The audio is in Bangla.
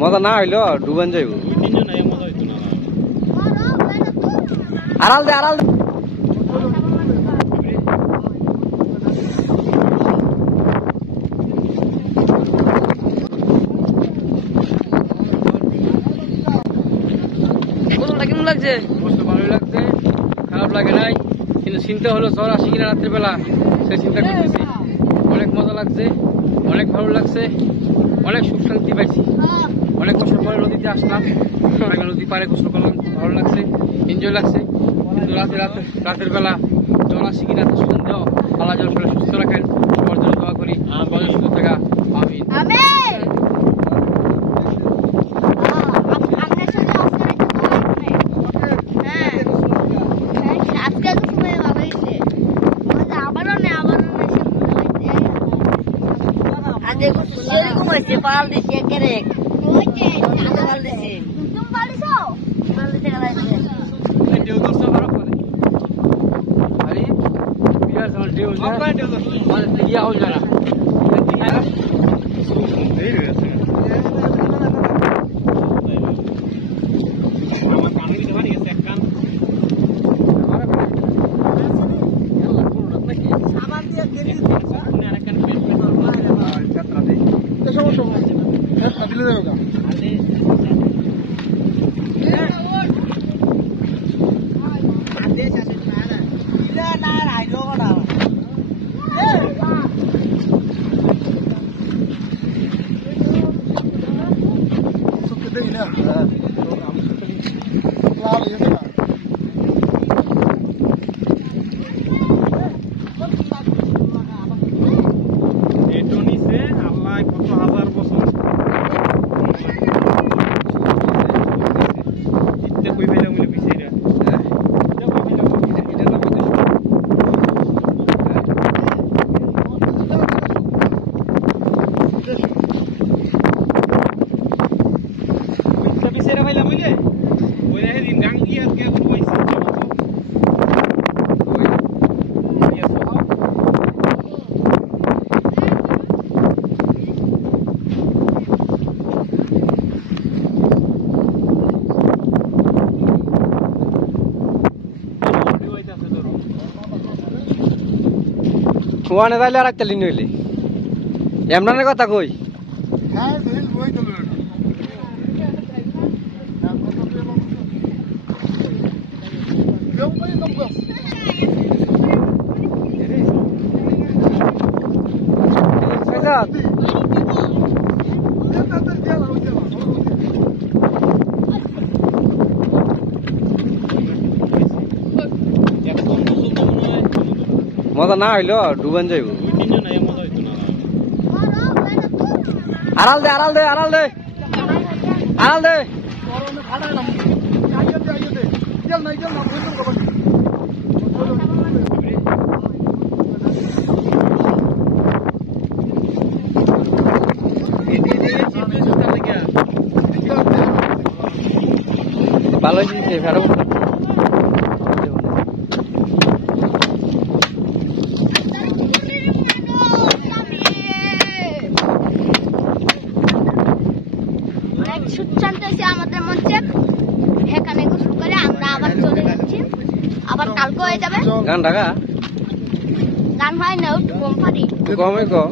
মজা না হইলো ডুবান যাইব আড়াল দে আড়াল কেমন লাগছে? ভালোই লাগছে, খারাপ লাগে নাই, কিন্তু চিন্তা হলো জ্বর আসি কিনা রাত্রে বেলা সেই চিন্তা করতেছি। অনেক মজা লাগছে, অনেক ভালো লাগছে, অনেক সুখ শান্তি পাইছি। অনেক বছর পরে নদীতে আসলাম, নদী পাড়ে গোসল করলাম, ভালো লাগছে, এনজয় লাগছে। কিন্তু রাতের বেলা জ্বর আসি কিনা তো সন্দেহ। আল্লাহ যেন সবাই সুস্থ রাখেন, সবার জন্য দোয়া করি, সবাই সুস্থ থাকা। আমিন। পাল দিছে কেরেক পাল দিছে তুমি পালিছো পাল দিতে গেল দেউ দর্শক আরো করে আরে বিয়ার সময় দেউ না মানে ইয়া হল না এই রে আছে আমার কানে দিতে পারি গেছে একখান আমার কানে ইয়ালা কোন রাত নাকি সাবান দিয়ে গেলি সামনে আরেকখান পেট ছাত্রা দে তো সমস্যা হচ্ছে না দিলে দেবো গা আরে আদেশ আছে না না ইলা না আইলো গড়া সুকে দেই না লাল ইয়ে না এটনিসে আল্লাহ কত হাজার বছর ইতে কই বেলা মুলে বিছেরা এটা কই বেলা এটা না বলতে ইতে বিছেরা বাইলা মুলে ওই রে দিন গাং কি আজকে কইছে ওয়ানে যাইলে আর একটা লিন হইলে এমনানের কথা কই হ্যাঁ ওই তো মজা না হইলো ডুবান যাইব আড়াল দে আড়াল দে আড়াল দে আড়াল দে ভালো হয়েছে ফেরো আমাদের মঞ্চে এখানে গোসল করে আমরা আবার চলে যাচ্ছি, আবার কালকে হয়ে যাবে। গান ঢাকা গান হয় না, কম পারি কমই কম।